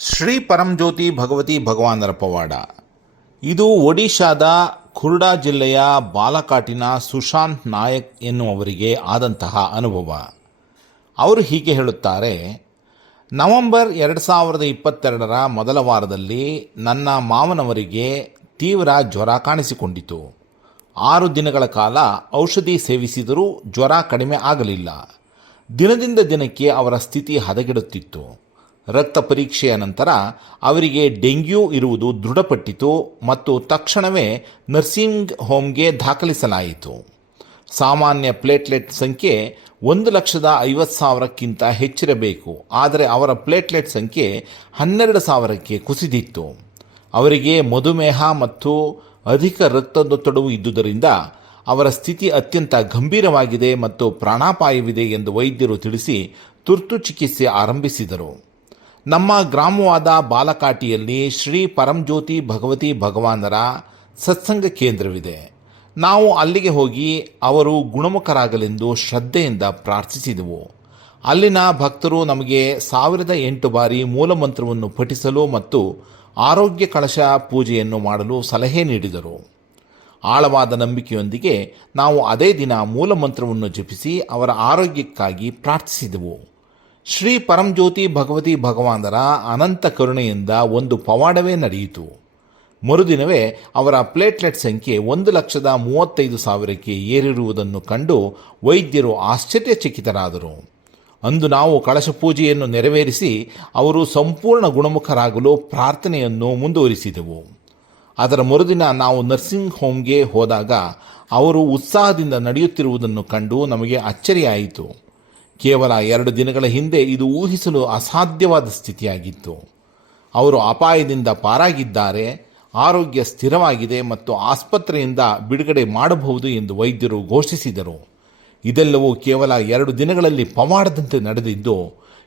ಶ್ರೀ ಪರಂಜ್ಯೋತಿ ಭಗವತಿ ಭಗವಾನರ ಪವಾಡ. ಇದು ಒಡಿಶಾದ ಖುರ್ಡಾ ಜಿಲ್ಲೆಯ ಬಾಲಕಾಟಿನ ಸುಶಾಂತ್ ನಾಯಕ್ ಎನ್ನುವವರಿಗೆ ಆದಂತಹ ಅನುಭವ. ಅವರು ಹೀಗೆ ಹೇಳುತ್ತಾರೆ. ನವೆಂಬರ್ 2022ರ ಮೊದಲ ವಾರದಲ್ಲಿ ನನ್ನ ಮಾವನವರಿಗೆ ತೀವ್ರ ಜ್ವರ ಕಾಣಿಸಿಕೊಂಡಿತು. 6 ದಿನಗಳ ಕಾಲ ಔಷಧಿ ಸೇವಿಸಿದರೂ ಜ್ವರ ಕಡಿಮೆ ಆಗಲಿಲ್ಲ. ದಿನದಿಂದ ದಿನಕ್ಕೆ ಅವರ ಸ್ಥಿತಿ ಹದಗೆಡುತ್ತಿತ್ತು. ರಕ್ತ ಪರೀಕ್ಷೆಯ ನಂತರ ಅವರಿಗೆ ಡೆಂಗ್ಯೂ ಇರುವುದು ದೃಢಪಟ್ಟಿತು ಮತ್ತು ತಕ್ಷಣವೇ ನರ್ಸಿಂಗ್ ಹೋಮ್ಗೆ ದಾಖಲಿಸಲಾಯಿತು. ಸಾಮಾನ್ಯ ಪ್ಲೇಟ್ಲೆಟ್ ಸಂಖ್ಯೆ 1,50,000ಕ್ಕಿಂತ ಹೆಚ್ಚಿರಬೇಕು. ಆದರೆ ಅವರ ಪ್ಲೇಟ್ಲೆಟ್ ಸಂಖ್ಯೆ 12,000ಕ್ಕೆ ಕುಸಿದಿತ್ತು. ಅವರಿಗೆ ಮಧುಮೇಹ ಮತ್ತು ಅಧಿಕ ರಕ್ತದೊತ್ತಡವು ಇದ್ದುದರಿಂದ ಅವರ ಸ್ಥಿತಿ ಅತ್ಯಂತ ಗಂಭೀರವಾಗಿದೆ ಮತ್ತು ಪ್ರಾಣಾಪಾಯವಿದೆ ಎಂದು ವೈದ್ಯರು ತಿಳಿಸಿ ತುರ್ತು ಚಿಕಿತ್ಸೆ ಆರಂಭಿಸಿದರು. ನಮ್ಮ ಗ್ರಾಮವಾದ ಬಾಲಕಾಟಿಯಲ್ಲಿ ಶ್ರೀ ಪರಂಜ್ಯೋತಿ ಭಗವತಿ ಭಗವಾನರ ಸತ್ಸಂಗ ಕೇಂದ್ರವಿದೆ. ನಾವು ಅಲ್ಲಿಗೆ ಹೋಗಿ ಅವರು ಗುಣಮುಖರಾಗಲೆಂದು ಶ್ರದ್ಧೆಯಿಂದ ಪ್ರಾರ್ಥಿಸಿದೆವು. ಅಲ್ಲಿನ ಭಕ್ತರು ನಮಗೆ 1008 ಬಾರಿ ಮೂಲಮಂತ್ರವನ್ನು ಪಠಿಸಲು ಮತ್ತು ಆರೋಗ್ಯ ಕಳಶ ಪೂಜೆಯನ್ನು ಮಾಡಲು ಸಲಹೆ ನೀಡಿದರು. ಆಳವಾದ ನಂಬಿಕೆಯೊಂದಿಗೆ ನಾವು ಅದೇ ದಿನ ಮೂಲಮಂತ್ರವನ್ನು ಜಪಿಸಿ ಅವರ ಆರೋಗ್ಯಕ್ಕಾಗಿ ಪ್ರಾರ್ಥಿಸಿದೆವು. ಶ್ರೀ ಪರಂಜ್ಯೋತಿ ಭಗವತಿ ಭಗವಾನರ ಅನಂತ ಕರುಣೆಯಿಂದ ಒಂದು ಪವಾಡವೇ ನಡೆಯಿತು. ಮರುದಿನವೇ ಅವರ ಪ್ಲೇಟ್ಲೆಟ್ ಸಂಖ್ಯೆ 1,35,000ಕ್ಕೆ ಏರಿರುವುದನ್ನು ಕಂಡು ವೈದ್ಯರು ಆಶ್ಚರ್ಯಚಕಿತರಾದರು. ಅಂದು ನಾವು ಕಳಶ ಪೂಜೆಯನ್ನು ನೆರವೇರಿಸಿ ಅವರು ಸಂಪೂರ್ಣ ಗುಣಮುಖರಾಗಲು ಪ್ರಾರ್ಥನೆಯನ್ನು ಮುಂದುವರಿಸಿದೆವು. ಅದರ ಮರುದಿನ ನಾವು ನರ್ಸಿಂಗ್ ಹೋಮ್ಗೆ ಹೋದಾಗ ಅವರು ಉತ್ಸಾಹದಿಂದ ನಡೆಯುತ್ತಿರುವುದನ್ನು ಕಂಡು ನಮಗೆ ಅಚ್ಚರಿಯಾಯಿತು. ಕೇವಲ 2 ದಿನಗಳ ಹಿಂದೆ ಇದು ಊಹಿಸಲು ಅಸಾಧ್ಯವಾದ ಸ್ಥಿತಿಯಾಗಿತ್ತು. ಅವರು ಅಪಾಯದಿಂದ ಪಾರಾಗಿದ್ದಾರೆ, ಆರೋಗ್ಯ ಸ್ಥಿರವಾಗಿದೆ ಮತ್ತು ಆಸ್ಪತ್ರೆಯಿಂದ ಬಿಡುಗಡೆ ಮಾಡಬಹುದು ಎಂದು ವೈದ್ಯರು ಘೋಷಿಸಿದರು. ಇದೆಲ್ಲವೂ ಕೇವಲ 2 ದಿನಗಳಲ್ಲಿ ಪವಾಡದಂತೆ ನಡೆದಿದ್ದು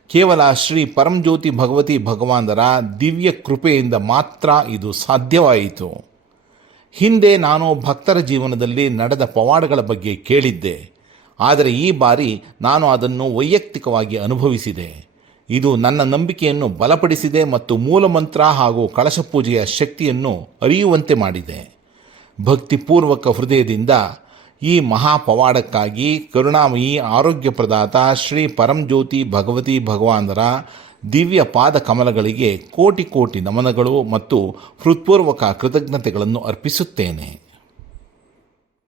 ಕೇವಲ ಶ್ರೀ ಪರಂಜ್ಯೋತಿ ಭಗವತಿ ಭಗವಾನರ ದಿವ್ಯ ಕೃಪೆಯಿಂದ ಮಾತ್ರ ಇದು ಸಾಧ್ಯವಾಯಿತು. ಹಿಂದೆ ನಾನು ಭಕ್ತರ ಜೀವನದಲ್ಲಿ ನಡೆದ ಪವಾಡಗಳ ಬಗ್ಗೆ ಕೇಳಿದ್ದೆ, ಆದರೆ ಈ ಬಾರಿ ನಾನು ಅದನ್ನು ವೈಯಕ್ತಿಕವಾಗಿ ಅನುಭವಿಸಿದೆ. ಇದು ನನ್ನ ನಂಬಿಕೆಯನ್ನು ಬಲಪಡಿಸಿದೆ ಮತ್ತು ಮೂಲಮಂತ್ರ ಹಾಗೂ ಕಳಶ ಪೂಜೆಯ ಶಕ್ತಿಯನ್ನು ಅರಿಯುವಂತೆ ಮಾಡಿದೆ. ಭಕ್ತಿಪೂರ್ವಕ ಹೃದಯದಿಂದ ಈ ಮಹಾಪವಾಡಕ್ಕಾಗಿ ಕರುಣಾಮಯಿ ಆರೋಗ್ಯ ಪ್ರದಾತ ಶ್ರೀ ಪರಂಜ್ಯೋತಿ ಭಗವತಿ ಭಗವಾನರ ದಿವ್ಯ ಪಾದ ಕಮಲಗಳಿಗೆ ಕೋಟಿ ಕೋಟಿ ನಮನಗಳು ಮತ್ತು ಹೃತ್ಪೂರ್ವಕ ಕೃತಜ್ಞತೆಗಳನ್ನು ಅರ್ಪಿಸುತ್ತೇನೆ.